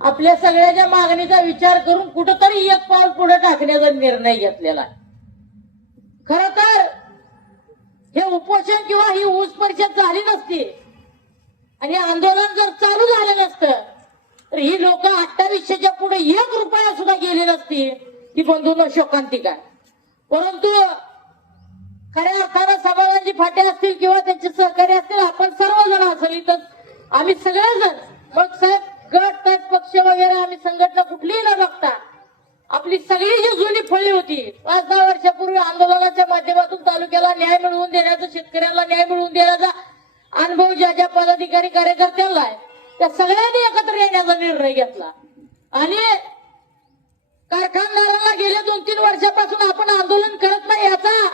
आपल्या सगळ्याच्या मागणीचा विचार करून कुठंतरी एक पाऊल पुढे टाकण्याचा निर्णय घेतलेला आहे. खर तर हे उपोषण किंवा ही ऊस परिषद झाली नसती आणि आंदोलन जर चालू झालं नसतं तर ही लोक 2800च्या पुढे 1 रुपया सुद्धा गेली नसती. ही बंधूंनो शोकांतिका. परंतु खऱ्या अर्थानं समाजाची फाटे असतील किंवा त्यांचे सहकारी असतील, आपण सर्वजण असेल इथं आम्ही सगळेजण, मग साहेब गट तट पक्ष वगैरे आम्ही संघटना कुठलीही न बघता आपली सगळी जी जुनी फळी होती 5-10 वर्षापूर्वी आंदोलनाच्या माध्यमातून तालुक्याला न्याय मिळवून देण्याचा, शेतकऱ्याला न्याय मिळवून देण्याचा अनुभव ज्या ज्या पदाधिकारी कार्यकर्त्यांना आहे त्या सगळ्यांनी एकत्र येण्याचा निर्णय घेतला. आणि कारखानदारांना गेल्या 2-3 वर्षापासून आपण आंदोलन करत नाही याचा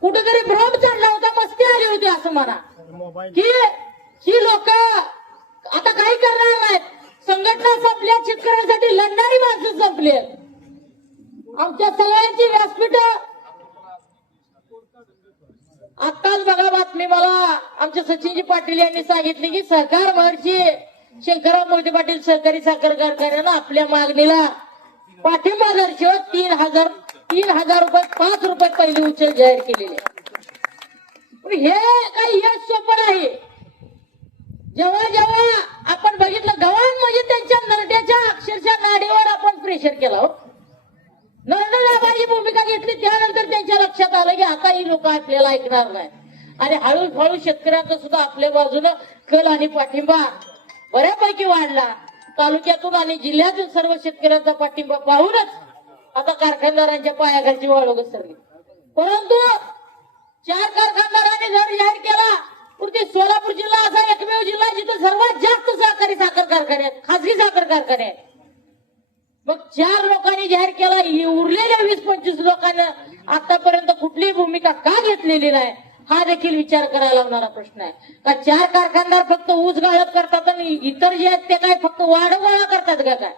कुठेतरी भ्रम चढला होता, मस्ती आली होती असं म्हणा की ही लोक आता काही करणार नाहीत, संघटना संपल्या, शेतकऱ्यांसाठी लढणारी माणसं संपली. आमच्या सगळ्यांची व्यासपीठ आत्ताच बघा बातमी मला आमच्या सचिनजी पाटील यांनी सांगितली की सहकार महर्षी शंकरराव मोहिते पाटील सहकारी साखर कारखान्यानं आपल्या मागणीला पाठिंबा दर्शवत 3,000 रुपये 5 रुपये पहिली उचल जाहीर केलेली. हे काही यश सोपं नाही. जेव्हा जेव्हा आपण बघितलं गव्हाण म्हणजे त्यांच्या नरड्याच्या अक्षरशः नाडीवर आपण प्रेशर केला, नरडदाबाची भूमिका घेतली, त्यानंतर त्यांच्या लक्षात आलं की आता ही लोक आपल्याला ऐकणार नाही आणि हळूहळू शेतकऱ्यांचा सुद्धा आपल्या बाजूनं कल आणि पाठिंबा बऱ्यापैकी वाढला. तालुक्यातून आणि जिल्ह्यातून सर्व शेतकऱ्यांचा पाठिंबा पाहूनच आता कारखानदारांच्या पायाखालची वाळू घसरली. परंतु 4 कारखानदारांनी जर जाहीर केला तर ते सोलापूर जिल्हा असा एकमेव जिल्हा जिथे सर्वात जास्त सहकारी साखर कारखाने आहेत, खासगी साखर कारखाने आहेत. मग 4 लोकांनी जाहीर केला, उरलेल्या 20-25 लोकांना आतापर्यंत कुठलीही भूमिका का घेतलेली नाही हा देखील विचार करायला लावणारा प्रश्न आहे. का 4 कारखानदार फक्त ऊस गाळप करतात आणि इतर जे आहेत ते काय फक्त वाढगोळा करतात का काय,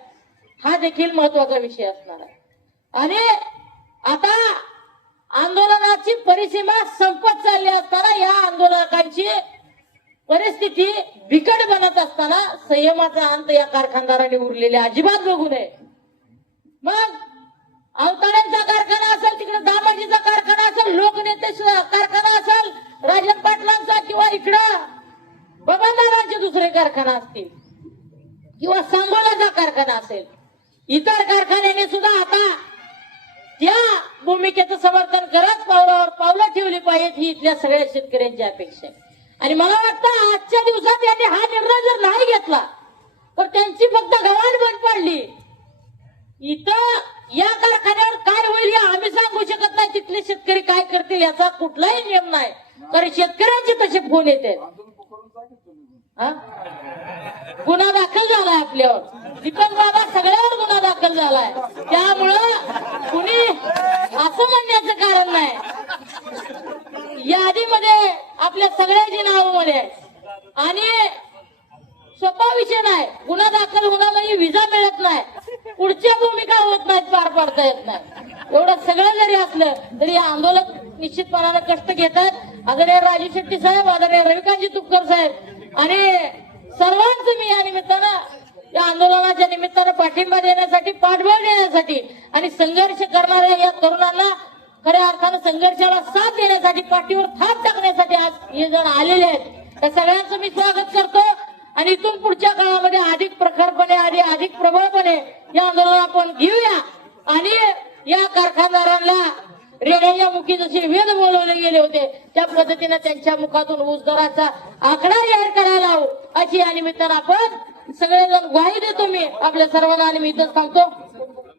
हा देखील महत्वाचा विषय असणार आहे. आणि आता आंदोलनाची परिसीमा संपत चालली असताना या आंदोलकांची परिस्थिती बिकट बनत असताना संयमाचा अंत या कारखानदारांनी उरलेले अजिबात बघू नये. मग अवताड्यांचा कारखाना असेल, तिकडे दामाजीचा कारखाना असेल, लोकनेते कारखाना असेल, राजन पाटलांचा, किंवा इकडं बबनदादांचे दुसरे कारखाना असतील किंवा सांगोलाचा कारखाना असेल, इतर कारखान्याने सुद्धा आता त्या भूमिकेचं समर्थन करत पावलावर पावलं ठेवली पाहिजेत ही इथल्या सगळ्या शेतकऱ्यांची अपेक्षा आहे. आणि मला वाटतं आजच्या दिवसात यांनी हा निर्णय जर नाही घेतला तर त्यांची फक्त गव्हाण बंद पडली. इथं या कारखान्यावर काय होईल हे आम्ही सांगू शकत नाही, तिथले शेतकरी काय करतील याचा कुठलाही नियम नाही. कारण शेतकऱ्यांचे तसे फोन येते. गुन्हा दाखल झालाय आपल्यावर, दीपक बाबा सगळ्यावर गुन्हा दाखल झालाय, त्यामुळं कुणी असं म्हणण्याचं कारण नाही. यादीमध्ये आपल्या सगळ्याची नाव मध्ये आणि सोपा विषय नाही, गुन्हा दाखल होणार नाही, विजा मिळत नाही, पुढच्या भूमिका होत नाहीत, पार पाडता येत नाही. एवढं सगळं जरी असलं तरी आंदोलक निश्चितपणाने कष्ट घेतात. आदरणीय राजू शेट्टी साहेब, आदरणीय रविकांतजी तुपकर साहेब आणि सर्वांचं मी या निमित्तानं, या आंदोलनाच्या निमित्तानं पाठिंबा देण्यासाठी, पाठबळ देण्यासाठी आणि संघर्ष करणाऱ्या या तरुणांना खऱ्या अर्थानं संघर्षाला साथ देण्यासाठी, पाठीवर थाप टाकण्यासाठी आज हे जण आलेले आहेत. त्या सगळ्यांचं मी स्वागत करतो आणि इथून पुढच्या काळामध्ये अधिक प्रखरपणे आणि अधिक प्रबळपणे या आंदोलन आपण घेऊया आणि या कारखानदारांना रेड्याच्या मुखी जसे वेद बोलवले गेले होते त्या पद्धतीने त्यांच्या मुखातून ऊस दराचा आकडा जाहीर करायला हवं अशी या निमित्तानं आपण सगळेजण ग्वाही देतो. मी आपल्या सर्वांना आणि मी इथंच सांगतो.